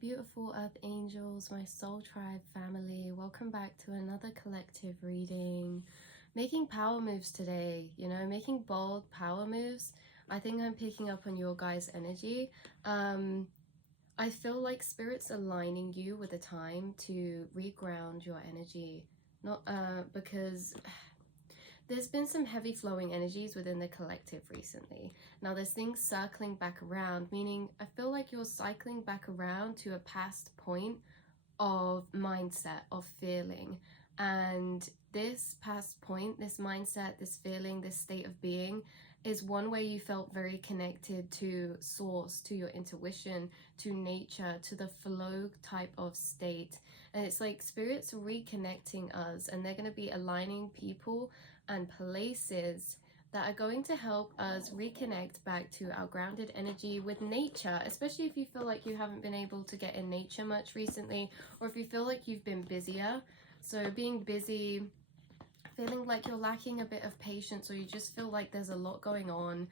beautiful earth angels, my soul tribe family. Welcome back to another collective reading. Making power moves today, making bold power moves. I think I'm picking up on your guys' energy. I feel like spirit's aligning you with the time to reground your energy. Not because there's been some heavy flowing energies within the collective recently. Now there's things circling back around, meaning I feel like you're cycling back around to a past point of mindset, of feeling. And this past point, this mindset, this feeling, this state of being is one where you felt very connected to source, to your intuition, to nature, to the flow type of state. And it's like spirit's reconnecting us, and they're going to be aligning people and places that are going to help us reconnect back to our grounded energy with nature, especially if you feel like you haven't been able to get in nature much recently, or if you feel like you've been busier. So being busy, feeling like you're lacking a bit of patience, or you just feel like there's a lot going on,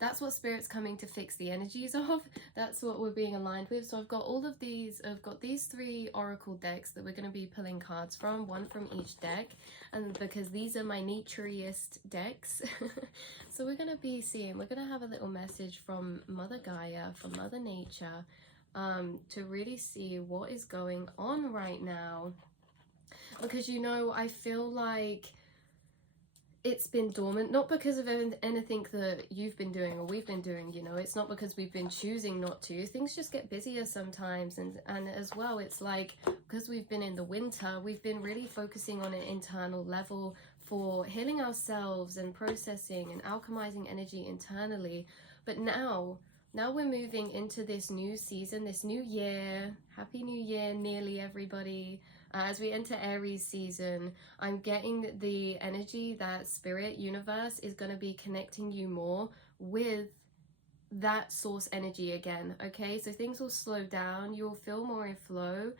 that's what spirit's coming to fix the energies of. That's what we're being aligned with. So I've got all of these, I've got these 3 oracle decks that we're going to be pulling cards from, one from each deck, and because these are my naturiest decks. So we're going to be seeing, we're going to have a little message from Mother Gaia, from Mother Nature, to really see what is going on right now. Because I feel like it's been dormant, not because of anything that you've been doing or we've been doing, it's not because we've been choosing not to. Things just get busier sometimes, and as well, it's like because we've been in the winter, we've been really focusing on an internal level for healing ourselves and processing and alchemizing energy internally. But now we're moving into this new season, this new year. Happy New Year, nearly everybody. As we enter Aries season, I'm getting the energy that spirit universe is going to be connecting you more with that source energy again. Okay, so things will slow down, you'll feel more in flow.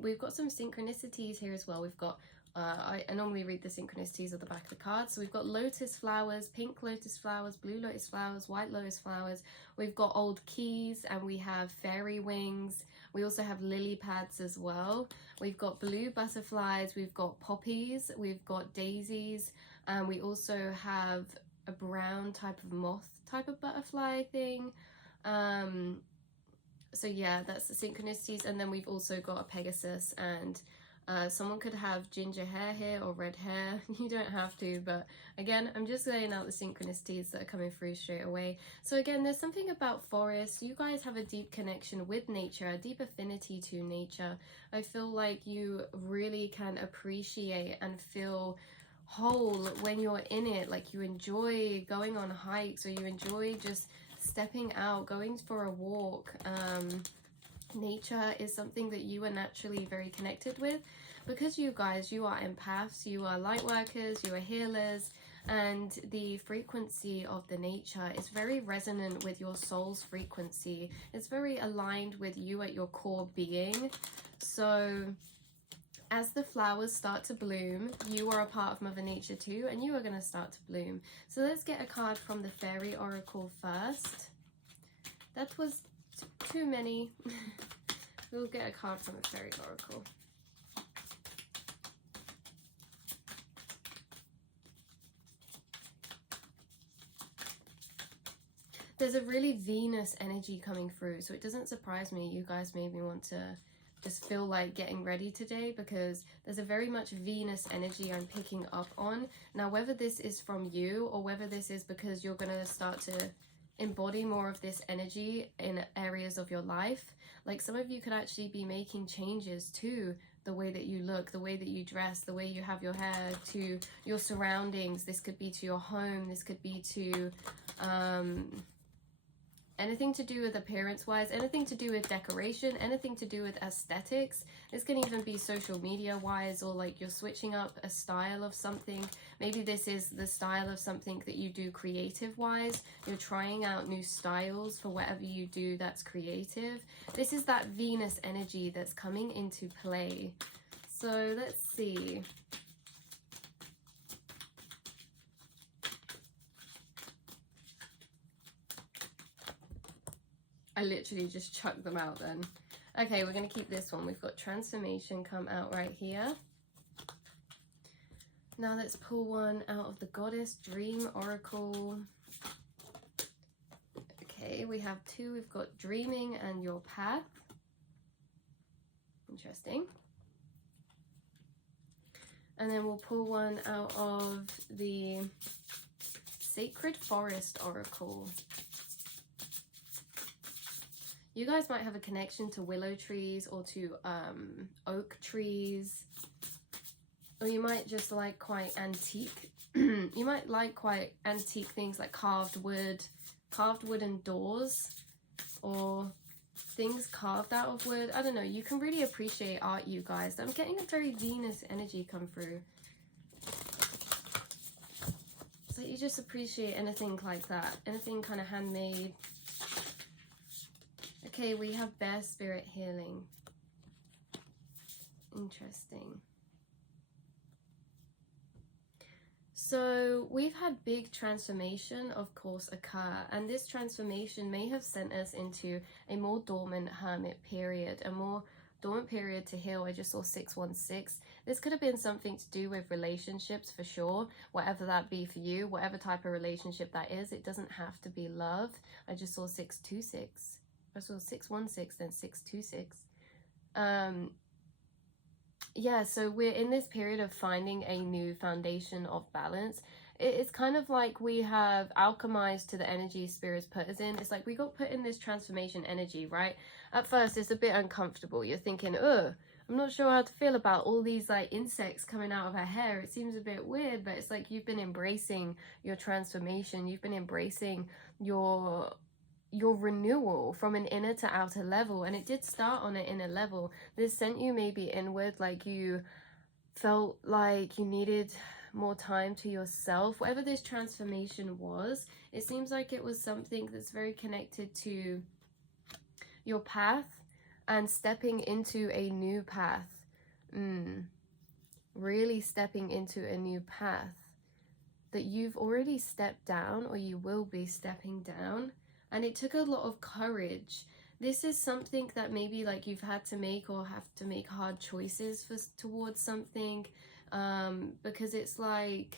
We've got some synchronicities here as well. We've got I normally read the synchronicities at the back of the card. So we've got lotus flowers, pink lotus flowers, blue lotus flowers, white lotus flowers. We've got old keys, and we have fairy wings. We also have lily pads as well. We've got blue butterflies, we've got poppies, we've got daisies, and we also have a brown type of moth type of butterfly thing. So yeah, that's the synchronicities. And then we've also got a Pegasus, and someone could have ginger hair here or red hair. You don't have to, but again, I'm just laying out the synchronicities that are coming through straight away. So again, there's something about forests. You guys have a deep connection with nature, a deep affinity to nature. I feel like you really can appreciate and feel whole when you're in it. Like you enjoy going on hikes, or you enjoy just stepping out, going for a walk. Nature is something that you are naturally very connected with, because you guys, you are empaths, you are light workers, you are healers, and the frequency of the nature is very resonant with your soul's frequency. It's very aligned with you at your core being. So as the flowers start to bloom, you are a part of Mother Nature too, and you are going to start to bloom. So let's get a card from the Fairy Oracle first. That was too many. We'll get a card from the Fairy Oracle. There's a really Venus energy coming through, so it doesn't surprise me you guys maybe want to just feel like getting ready today, because there's a very much Venus energy I'm picking up on. Now, whether this is from you, or whether this is because you're going to start to embody more of this energy in areas of your life. Like some of you could actually be making changes to the way that you look, the way that you dress, the way you have your hair, to your surroundings. This could be to your home, this could be to anything to do with appearance wise, anything to do with decoration, anything to do with aesthetics. This can even be social media wise, or like you're switching up a style of something. Maybe this is the style of something that you do creative wise. You're trying out new styles for whatever you do that's creative. This is that Venus energy that's coming into play. So let's see. I literally just chucked them out then. Okay, we're going to keep this one. We've got transformation come out right here. Now let's pull one out of the Goddess Dream Oracle. Okay, we have two. We've got dreaming and your path. Interesting. And then we'll pull one out of the Sacred Forest Oracle. You guys might have a connection to willow trees or to oak trees. Or you might just like quite antique. You might like quite antique things like carved wooden doors, or things carved out of wood. I don't know. You can really appreciate art, you guys. I'm getting a very Venus energy come through. So you just appreciate anything like that. Anything kind of handmade. Okay, we have Bear Spirit Healing. Interesting. So we've had big transformation, of course, occur, and this transformation may have sent us into a more dormant hermit period, a more dormant period to heal. I just saw 616. This could have been something to do with relationships for sure, whatever that be for you, whatever type of relationship that is. It doesn't have to be love. I just saw 626. I saw 616, then 626. Yeah, so we're in this period of finding a new foundation of balance. It's kind of like we have alchemized to the energy spirits put us in. It's like we got put in this transformation energy, right? At first, it's a bit uncomfortable. You're thinking, ugh, I'm not sure how to feel about all these like insects coming out of her hair. It seems a bit weird, but it's like you've been embracing your transformation. You've been embracing your renewal from an inner to outer level, and it did start on an inner level. This sent you maybe inward, like you felt like you needed more time to yourself. Whatever this transformation was, it seems like it was something that's very connected to your path and stepping into a new path. Really stepping into a new path that you've already stepped down, or you will be stepping down. And it took a lot of courage. This is something that maybe like you've had to make, or have to make hard choices towards something, because it's like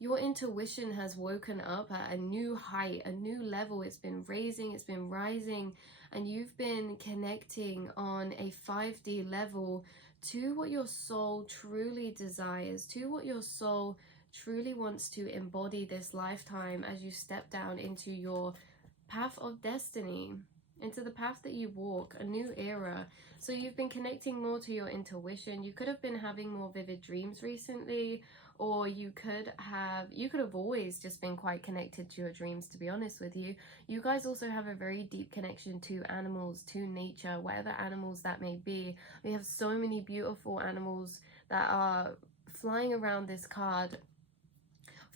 your intuition has woken up at a new height, a new level. It's been raising, it's been rising, and you've been connecting on a 5D level to what your soul truly desires, to what your soul truly wants to embody this lifetime as you step down into your path of destiny, into the path that you walk, a new era. So you've been connecting more to your intuition. You could have been having more vivid dreams recently, or you could have always just been quite connected to your dreams, to be honest with you. You guys also have a very deep connection to animals, to nature, whatever animals that may be. We have so many beautiful animals that are flying around this card,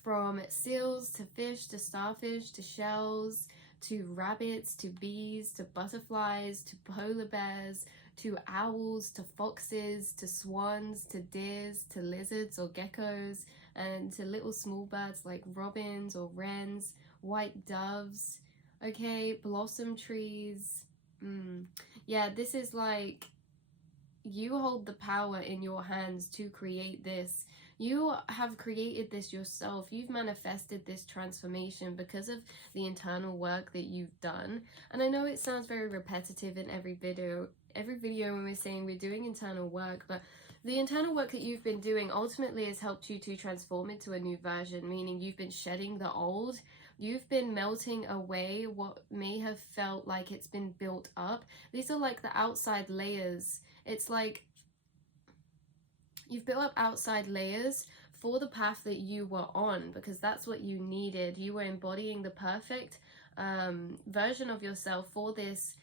from seals to fish to starfish to shells to rabbits to bees to butterflies to polar bears to owls to foxes to swans to deers to lizards or geckos, and to little small birds like robins or wrens, white doves, okay, blossom trees. Yeah, this is like you hold the power in your hands to create this. You have created this yourself. You've manifested this transformation because of the internal work that you've done. And I know it sounds very repetitive in every video when we're saying we're doing internal work, but the internal work that you've been doing ultimately has helped you to transform into a new version, meaning you've been shedding the old. You've been melting away what may have felt like it's been built up. These are like the outside layers. It's like you've built up outside layers for the path that you were on, because that's what you needed. You were embodying the perfect version of yourself for this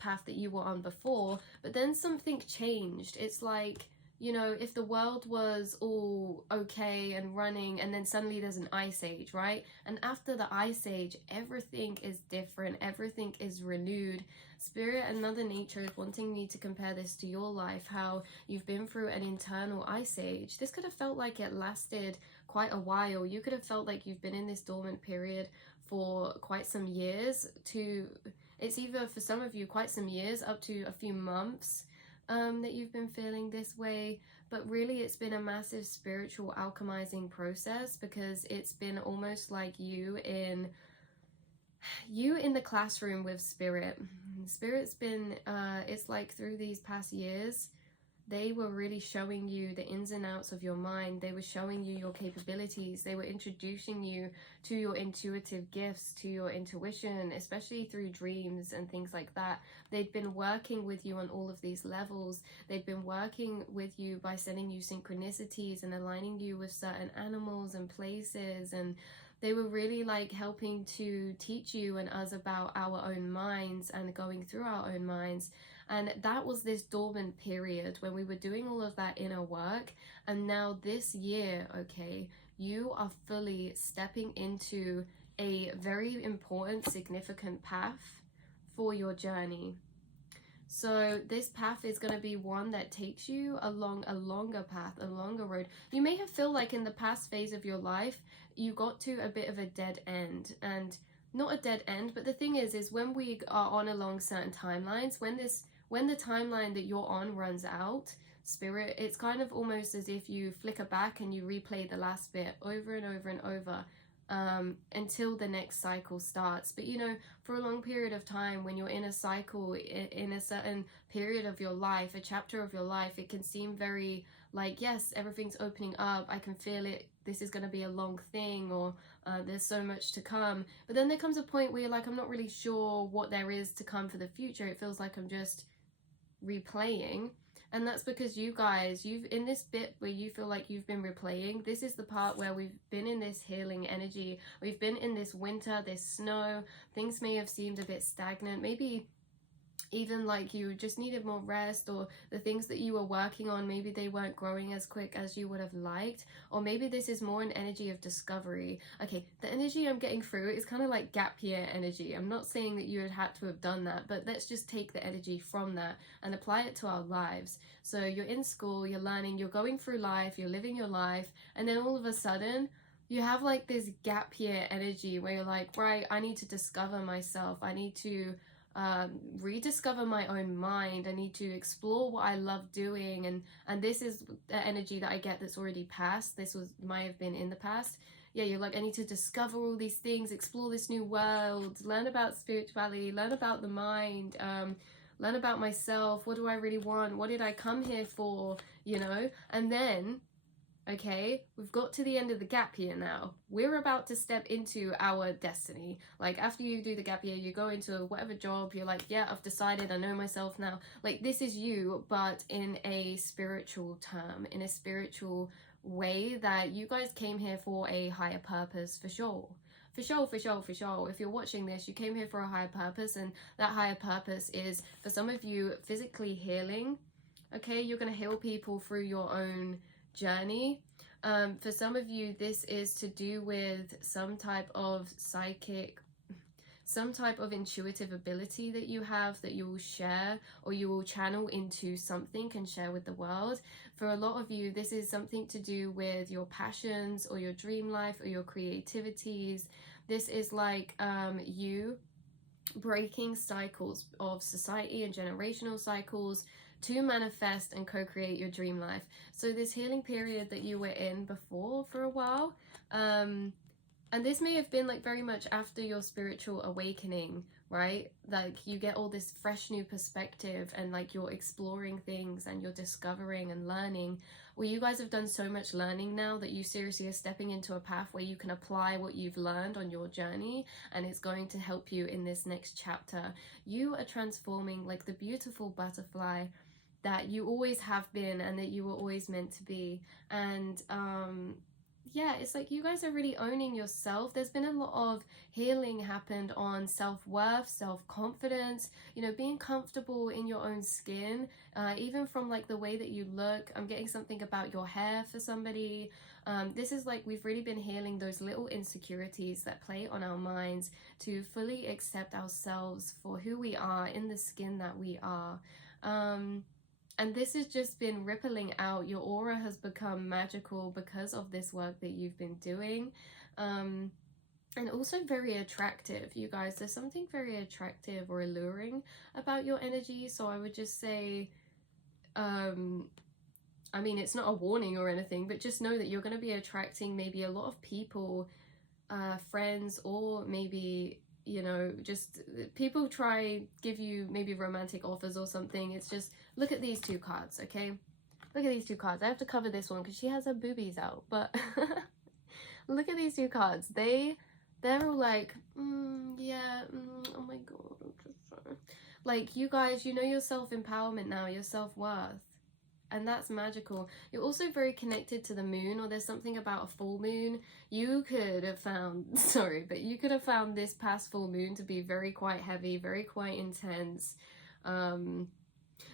path that you were on before, but then something changed. It's like, you know, if the world was all okay and running, and then suddenly there's an ice age, right? And after the ice age, everything is different, everything is renewed. Spirit and Mother Nature is wanting me to compare this to your life, how you've been through an internal ice age. This could have felt like it lasted quite a while. You could have felt like you've been in this dormant period for quite some years. It's either for some of you quite some years, up to a few months, that you've been feeling this way. But really it's been a massive spiritual alchemizing process, because it's been almost like you in the classroom with spirit. Spirit's been it's like through these past years, they were really showing you the ins and outs of your mind. They were showing you your capabilities. They were introducing you to your intuitive gifts, to your intuition, especially through dreams and things like that. They'd been working with you on all of these levels. They'd been working with you by sending you synchronicities and aligning you with certain animals and places, and they were really like helping to teach you and us about our own minds and going through our own minds. And that was this dormant period when we were doing all of that inner work. And now this year, okay, you are fully stepping into a very important, significant path for your journey. So this path is going to be one that takes you along a longer path, a longer road. You may have felt like in the past phase of your life, you got to a bit of a dead end. And not a dead end, but the thing is when we are on along certain timelines, when the timeline that you're on runs out, spirit, it's kind of almost as if you flicker back and you replay the last bit over and over and over, until the next cycle starts. But you know, for a long period of time, when you're in a cycle, in a certain period of your life, a chapter of your life, it can seem very like, yes, everything's opening up, I can feel it, this is going to be a long thing, or there's so much to come. But then there comes a point where you're like, I'm not really sure what there is to come for the future. It feels like I'm just replaying. And that's because you guys, you've in this bit where you feel like you've been replaying, this is the part where we've been in this healing energy. We've been in this winter, this snow. Things may have seemed a bit stagnant, maybe even like you just needed more rest, or the things that you were working on, maybe they weren't growing as quick as you would have liked, or maybe this is more an energy of discovery. Okay, the energy I'm getting through is kind of like gap year energy. I'm not saying that you had to have done that, but let's just take the energy from that and apply it to our lives. So you're in school, you're learning, you're going through life, you're living your life, and then all of a sudden you have like this gap year energy where you're like, right, I need to discover myself, I need to rediscover my own mind, I need to explore what I love doing. And this is the energy that I get that's already past. This might have been in the past. Yeah, you're like, I need to discover all these things, explore this new world, learn about spirituality, learn about the mind, learn about myself. What do I really want? What did I come here for? You know? And then, okay, we've got to the end of the gap year now. We're about to step into our destiny. Like, after you do the gap year, you go into whatever job, you're like, yeah, I've decided, I know myself now. Like, this is you, but in a spiritual term, in a spiritual way, that you guys came here for a higher purpose, for sure. For sure, for sure, for sure. If you're watching this, you came here for a higher purpose, and that higher purpose is, for some of you, physically healing. Okay, you're going to heal people through your own journey. For some of you, this is to do with some type of psychic, some type of intuitive ability that you have, that you will share, or you will channel into something and share with the world. For a lot of you, this is something to do with your passions or your dream life or your creativities. This is like you breaking cycles of society and generational cycles to manifest and co-create your dream life. So this healing period that you were in before for a while, and this may have been like very much after your spiritual awakening, right? Like you get all this fresh new perspective, and like you're exploring things and you're discovering and learning. Well, you guys have done so much learning now that you seriously are stepping into a path where you can apply what you've learned on your journey, and it's going to help you in this next chapter. You are transforming like the beautiful butterfly that you always have been and that you were always meant to be. And yeah, it's like you guys are really owning yourself. There's been a lot of healing happened on self-worth, self-confidence, you know, being comfortable in your own skin, even from like the way that you look. I'm getting something about your hair for somebody. This is like we've really been healing those little insecurities that play on our minds to fully accept ourselves for who we are in the skin that we are. And this has just been rippling out. Your aura has become magical because of this work that you've been doing. and also very attractive. You guys, there's something very attractive or alluring about your energy. So I would just say, I mean, it's not a warning or anything, but just know that you're going to be attracting maybe a lot of people, friends, or maybe, you know, just people try give you maybe romantic offers or something. It's just, look at these two cards, okay? Look at these two cards. I have to cover this one because she has her boobies out, but look at these two cards. They're all like, yeah, oh my god, I'm just so... Like, you guys, you know your self-empowerment now, your self-worth. And that's magical. You're also very connected to the moon, or there's something about a full moon. You could have found, sorry, but you could have found this past full moon to be very quite heavy, very quite intense.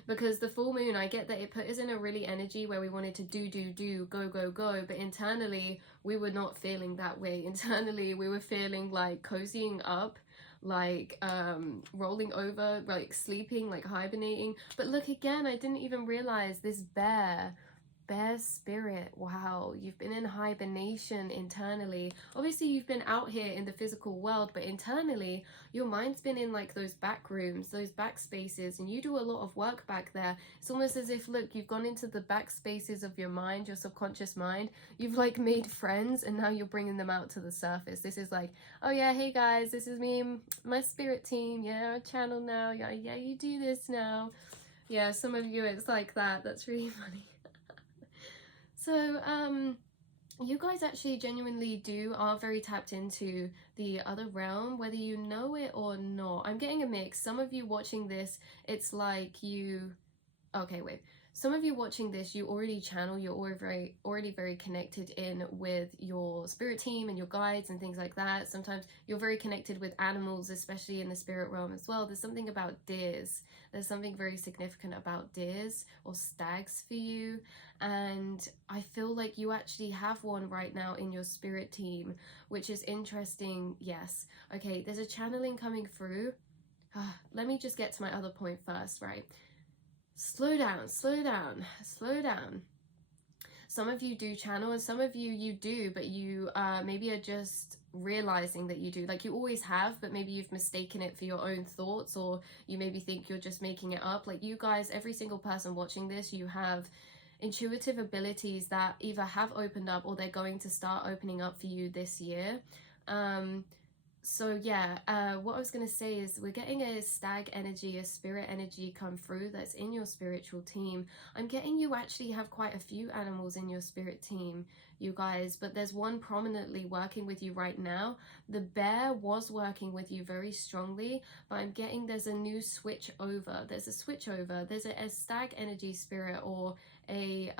Because the full moon, I get that it put us in a really energy where we wanted to do, go, but internally we were not feeling that way. Internally we were feeling like cozying up, like rolling over, like sleeping, like hibernating. But look, again, I didn't even realize this bear spirit. Wow, you've been in hibernation internally. Obviously you've been out here in the physical world, but internally your mind's been in like those back rooms, those back spaces, and you do a lot of work back there. It's almost as if, look, you've gone into the back spaces of your mind, your subconscious mind. You've like made friends, and now you're bringing them out to the surface. This is like, oh yeah, hey guys, this is me, my spirit team. Yeah, our channel now. Yeah, you do this now. Yeah, some of you it's like that. That's really funny. So, you guys actually genuinely are very tapped into the other realm, whether you know it or not. I'm getting a mix. Some of you watching this, it's like you... Okay, wait. Some of you watching this, you already channel, you're already very connected in with your spirit team and your guides and things like that. Sometimes you're very connected with animals, especially in the spirit realm as well. There's something about deers. There's something very significant about deers or stags for you. And I feel like you actually have one right now in your spirit team, which is interesting. Yes. Okay, there's a channeling coming through. Let me just get to my other point first, right? Slow down, slow down, slow down. Some of you do channel, and some of you do, but you maybe are just realizing that you do. Like, you always have, but maybe you've mistaken it for your own thoughts, or you maybe think you're just making it up. Like, you guys, every single person watching this, you have intuitive abilities that either have opened up or they're going to start opening up for you this year. So yeah, what I was going to say is we're getting a stag energy, a spirit energy come through that's in your spiritual team. I'm getting you actually have quite a few animals in your spirit team, you guys, but there's one prominently working with you right now. The bear was working with you very strongly, but I'm getting there's a new switch over. There's a switch over. There's a stag energy spirit or a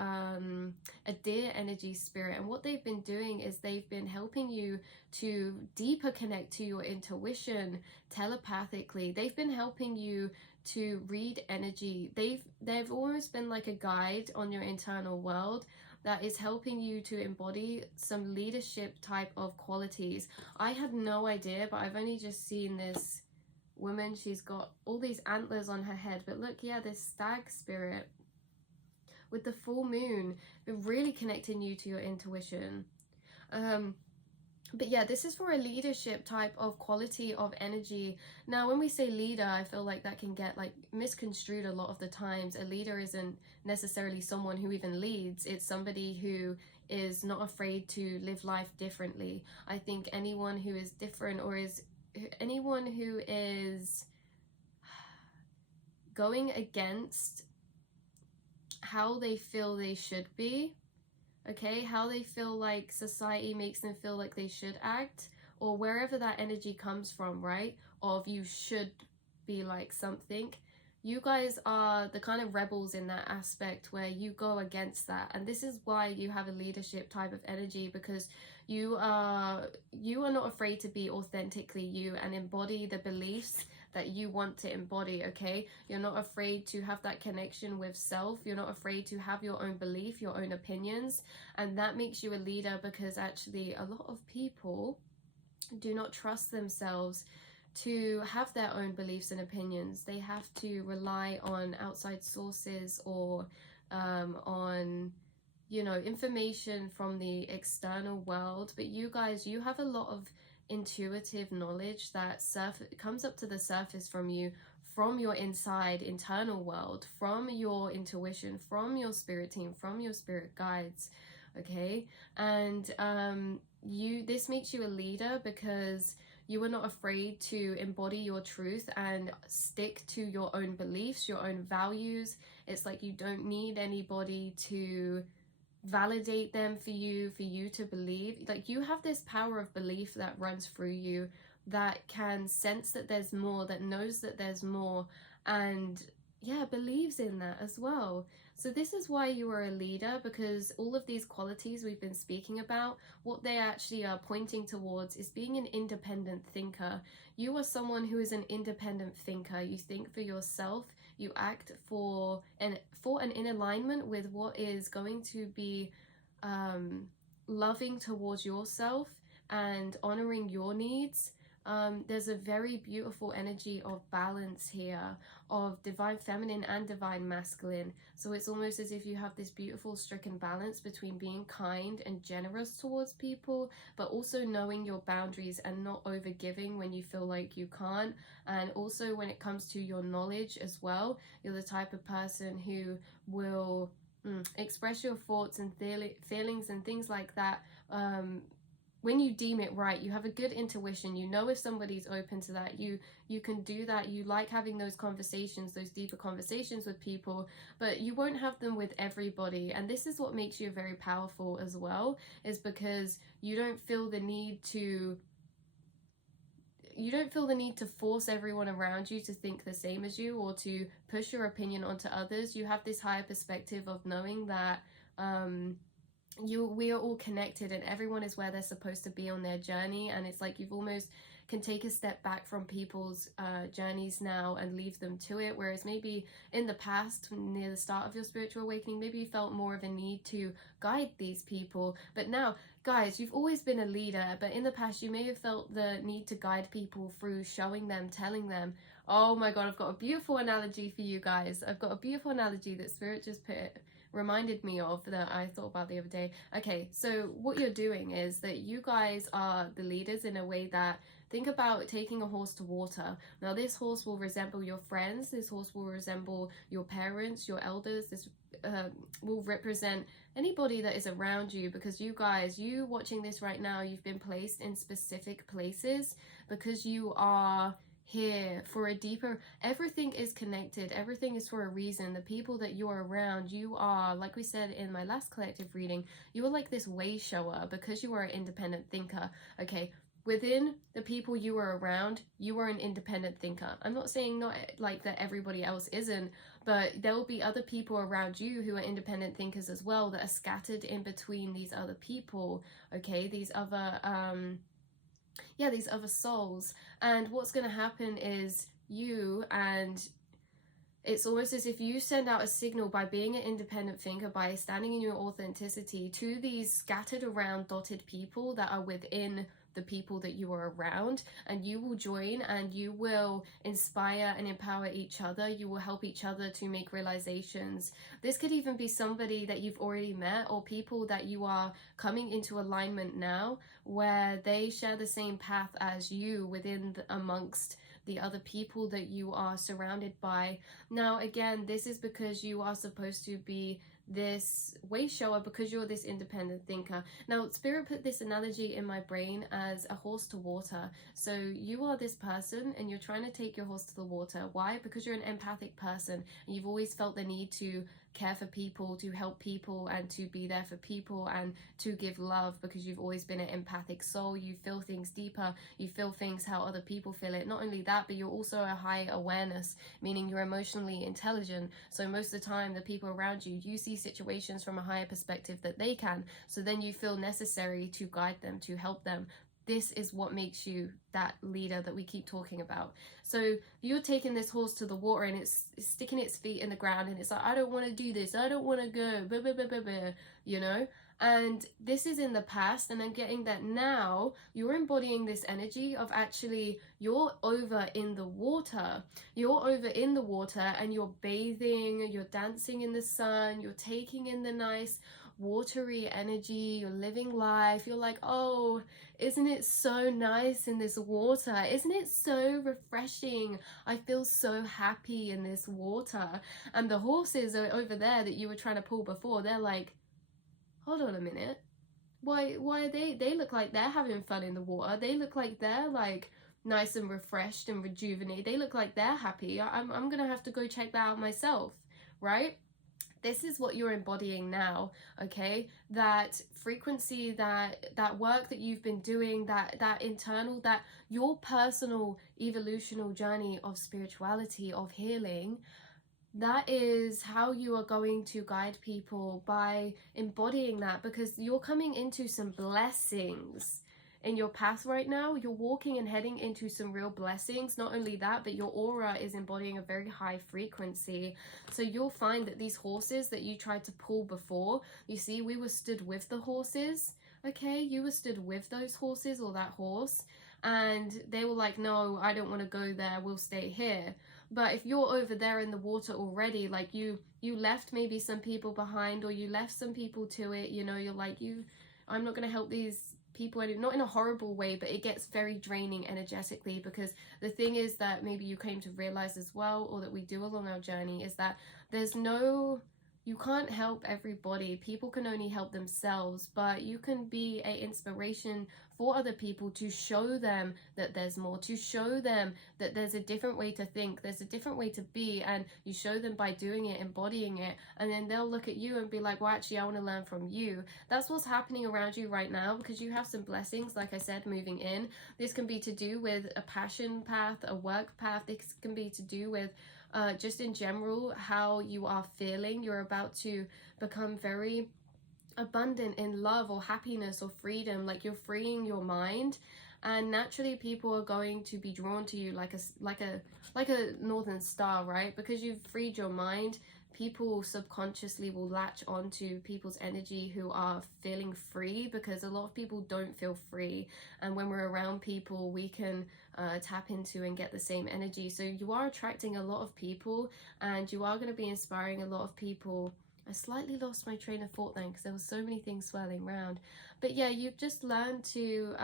deer energy spirit, and what they've been doing is they've been helping you to deeper connect to your intuition telepathically. They've been helping you to read energy. They've almost been like a guide on your internal world that is helping you to embody some leadership type of qualities. I had no idea, but I've only just seen this woman. She's got all these antlers on her head, but look, yeah, this stag spirit with the full moon, been really connecting you to your intuition. But yeah, this is for a leadership type of quality of energy. Now, when we say leader, I feel like that can get like misconstrued a lot of the times. A leader isn't necessarily someone who even leads. It's somebody who is not afraid to live life differently. I think anyone who is different, or is anyone who is going against how they feel they should be, okay, how they feel like society makes them feel like they should act, or wherever that energy comes from, right, of you should be like something. You guys are the kind of rebels in that aspect where you go against that, and this is why you have a leadership type of energy, because you are not afraid to be authentically you and embody the beliefs that you want to embody, okay? You're not afraid to have that connection with self. You're not afraid to have your own belief, your own opinions, and that makes you a leader, because actually a lot of people do not trust themselves to have their own beliefs and opinions. They have to rely on outside sources or on, you know, information from the external world. But you guys, you have a lot of intuitive knowledge that comes up to the surface from you, from your inside internal world, from your intuition, from your spirit team, from your spirit guides. Okay, and this makes you a leader because you are not afraid to embody your truth and stick to your own beliefs, your own values. It's like you don't need anybody to validate them for you to believe. Like, you have this power of belief that runs through you, that can sense that there's more, that knows that there's more, and yeah, believes in that as well. So this is why you are a leader, because all of these qualities we've been speaking about, what they actually are pointing towards is being an independent thinker. You are someone who is an independent thinker. You think for yourself, you act for and in alignment with what is going to be loving towards yourself and honoring your needs. There's a very beautiful energy of balance here, of divine feminine and divine masculine. So it's almost as if you have this beautiful stricken balance between being kind and generous towards people, but also knowing your boundaries and not over giving when you feel like you can't. And also when it comes to your knowledge as well, you're the type of person who will express your thoughts and feelings and things like that when you deem it right. You have a good intuition. You know if somebody's open to that. You can do that. You like having those conversations, those deeper conversations with people, but you won't have them with everybody. And this is what makes you very powerful as well, is because you don't feel the need to force everyone around you to think the same as you, or to push your opinion onto others. You have this higher perspective of knowing that we are all connected and everyone is where they're supposed to be on their journey. And it's like you've almost can take a step back from people's journeys now and leave them to it. Whereas maybe in the past, near the start of your spiritual awakening, maybe you felt more of a need to guide these people. But now, guys, you've always been a leader, but in the past you may have felt the need to guide people through showing them, telling them. Oh my god, I've got a beautiful analogy for you guys. I've got a beautiful analogy that Spirit just reminded me of, that I thought about the other day. Okay, so what you're doing is that you guys are the leaders in a way that, think about taking a horse to water. Now this horse will resemble your friends, this horse will resemble your parents, your elders, this will represent anybody that is around you, because you guys, you watching this right now, you've been placed in specific places because you are here for a deeper, everything is connected, everything is for a reason. The people that you're around, you are, like we said in my last collective reading, you are like this way shower because you are an independent thinker. Okay, within the people you are around, you are an independent thinker. I'm not saying not like that everybody else isn't, but there will be other people around you who are independent thinkers as well, that are scattered in between these other people. Okay, these other these other souls. And what's going to happen is it's almost as if you send out a signal by being an independent thinker, by standing in your authenticity, to these scattered around dotted people that are within the people that you are around, and you will join and you will inspire and empower each other. You will help each other to make realizations. This could even be somebody that you've already met, or people that you are coming into alignment now, where they share the same path as you amongst the other people that you are surrounded by. Now again, this is because you are supposed to be this way shower, because you're this independent thinker. Now Spirit put this analogy in my brain as a horse to water. So you are this person and you're trying to take your horse to the water. Why? Because you're an empathic person and you've always felt the need to care for people, to help people, and to be there for people, and to give love, because you've always been an empathic soul. You feel things deeper, you feel things how other people feel it. Not only that, but you're also a high awareness, meaning you're emotionally intelligent. So most of the time, the people around you, you see situations from a higher perspective that they can. So then you feel necessary to guide them, to help them. This is what makes you that leader that we keep talking about. So you're taking this horse to the water and it's sticking its feet in the ground and it's like, I don't want to do this, I don't want to go, blah, blah, blah, blah, blah, you know? And this is in the past, and I'm getting that now you're embodying this energy of actually you're over in the water. You're over in the water and you're bathing, you're dancing in the sun, you're taking in the nice watery energy, you're living life, you're like, oh, isn't it so nice in this water? Isn't it so refreshing? I feel so happy in this water. And the horses are over there that you were trying to pull before, they're like, hold on a minute. Why are they look like they're having fun in the water. They look like they're like nice and refreshed and rejuvenated. They look like they're happy. I'm gonna have to go check that out myself, right? This is what you're embodying now, okay? That frequency, that work that you've been doing, that internal, that your personal evolutional journey of spirituality, of healing, that is how you are going to guide people, by embodying that, because you're coming into some blessings in your path right now. You're walking and heading into some real blessings. Not only that, but your aura is embodying a very high frequency. So you'll find that these horses that you tried to pull before, you see, we were stood with the horses, okay? You were stood with those horses, or that horse, and they were like, no, I don't want to go there, we'll stay here. But if you're over there in the water already, like you left maybe some people behind, or you left some people to it, you know, you're like, I'm not going to help these people, not in a horrible way, but it gets very draining energetically. Because the thing is that maybe you came to realize as well, or that we do along our journey, is that you can't help everybody. People can only help themselves, but you can be an inspiration for other people, to show them that there's more, to show them that there's a different way to think, there's a different way to be, and you show them by doing it, embodying it, and then they'll look at you and be like, well, actually, I want to learn from you. That's what's happening around you right now, because you have some blessings, like I said, moving in. This can be to do with a passion path, a work path. This can be to do with just in general how you are feeling. You're about to become very abundant in love or happiness or freedom, like you're freeing your mind, and naturally people are going to be drawn to you like a northern star, right? Because you've freed your mind, people subconsciously will latch onto people's energy who are feeling free, because a lot of people don't feel free, and when we're around people we can tap into and get the same energy. So you are attracting a lot of people, and you are going to be inspiring a lot of people. I slightly lost my train of thought then, because there was so many things swirling around. But yeah, you've just learned to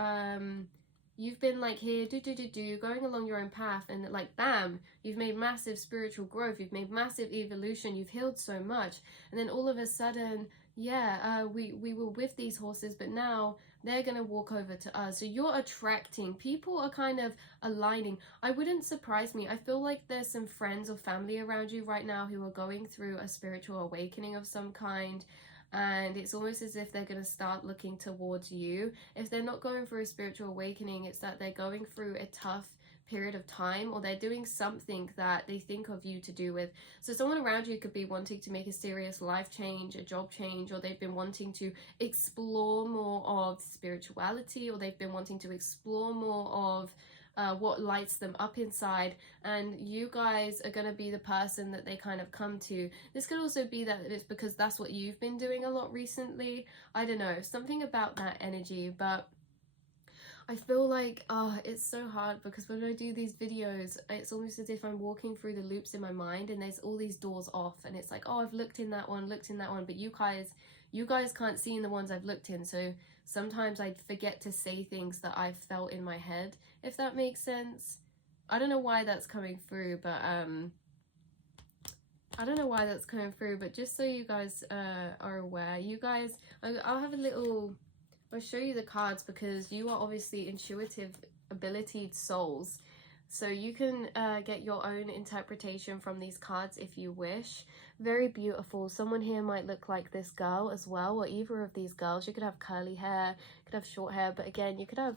you've been like here going along your own path, and like bam, you've made massive spiritual growth, you've made massive evolution, you've healed so much, and then all of a sudden, yeah, we were with these horses, but now they're gonna walk over to us. So you're attracting, people are kind of aligning. I wouldn't surprise me, I feel like there's some friends or family around you right now who are going through a spiritual awakening of some kind, and it's almost as if they're going to start looking towards you. If they're not going through a spiritual awakening, it's that they're going through a tough period of time, or they're doing something that they think of you to do with. So someone around you could be wanting to make a serious life change, a job change, or they've been wanting to explore more of spirituality, or they've been wanting to explore more of what lights them up inside, and you guys are going to be the person that they kind of come to. This could also be that it's because that's what you've been doing a lot recently. I don't know, something about that energy. But I feel like it's so hard, because when I do these videos, it's almost as if I'm walking through the loops in my mind, and there's all these doors off, and it's like, oh, I've looked in that one, but you guys can't see in the ones I've looked in. So sometimes I forget to say things that I've felt in my head, if that makes sense. I don't know why that's coming through, but just so you guys are aware, you guys, I'll have a little, I'll show you the cards, because you are obviously intuitive abilitied souls. So you can get your own interpretation from these cards if you wish. Very beautiful. Someone here might look like this girl as well, or either of these girls. You could have curly hair, you could have short hair, but again, you could have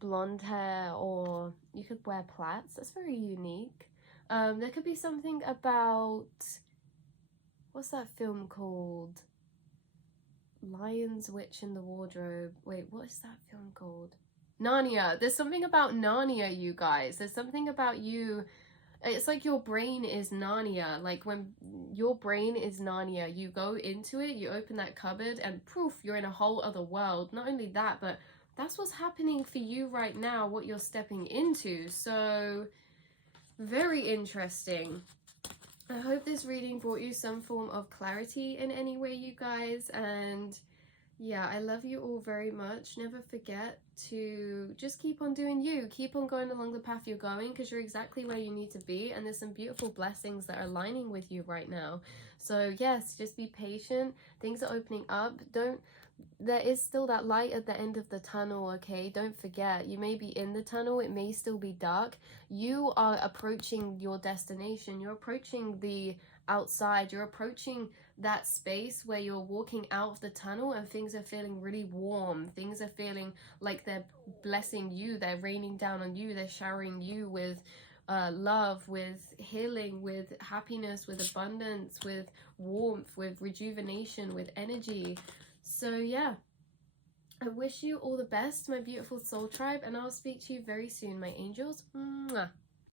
blonde hair, or you could wear plaits. That's very unique. There could be something about, what's that film called? Lion's Witch in the Wardrobe. Wait, what is that film called? Narnia. There's something about Narnia, you guys. There's something about you. It's like your brain is Narnia. Like when your brain is Narnia, you go into it, you open that cupboard, and poof, you're in a whole other world. Not only that, but that's what's happening for you right now, what you're stepping into. So very interesting. I hope this reading brought you some form of clarity in any way, you guys. And yeah, I love you all very much. Never forget to just keep on doing you. Keep on going along the path you're going, because you're exactly where you need to be. And there's some beautiful blessings that are aligning with you right now. So yes, just be patient. Things are opening up. There is still that light at the end of the tunnel, okay? Don't forget, you may be in the tunnel, it may still be dark. You are approaching your destination. You're approaching the outside. You're approaching that space where you're walking out of the tunnel and things are feeling really warm. Things are feeling like they're blessing you. They're raining down on you. They're showering you with love, with healing, with happiness, with abundance, with warmth, with rejuvenation, with energy. So yeah, I wish you all the best, my beautiful soul tribe, and I'll speak to you very soon, my angels. Mwah.